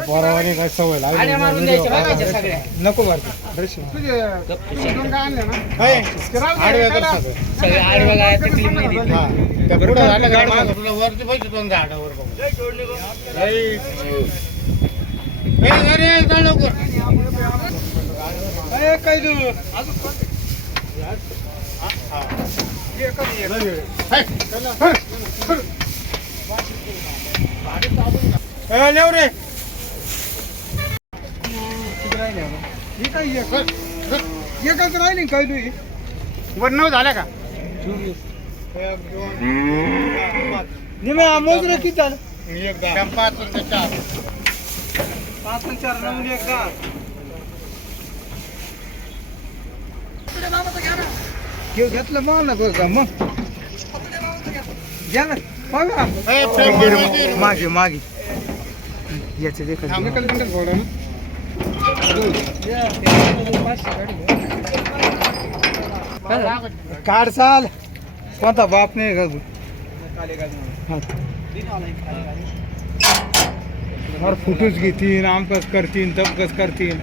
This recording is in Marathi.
पोरावाने काय सवय आड्या मारून द्यायच्या बघायच्या लागली सगळ्या. नको बरं दर्शन सगळे आडव्या गाया तकलीफ नाही देत. त्या पुढं झालं का मागं? तुला वरती पैसे दोन झाडावर बघ. लवकर काय देऊ लेव रे एकच राहिली काय तू वर नऊ झाल्या का मोजरे किती झालं पाच आणि चार 5 आणि 4 नऊ एकदा घेतलं मला का मग घ्या ना बघा मागे मागे याचे देखत काढ चाल कोणता बाप नाही का फुटूच घेतील आमकच करतील तबकच करतील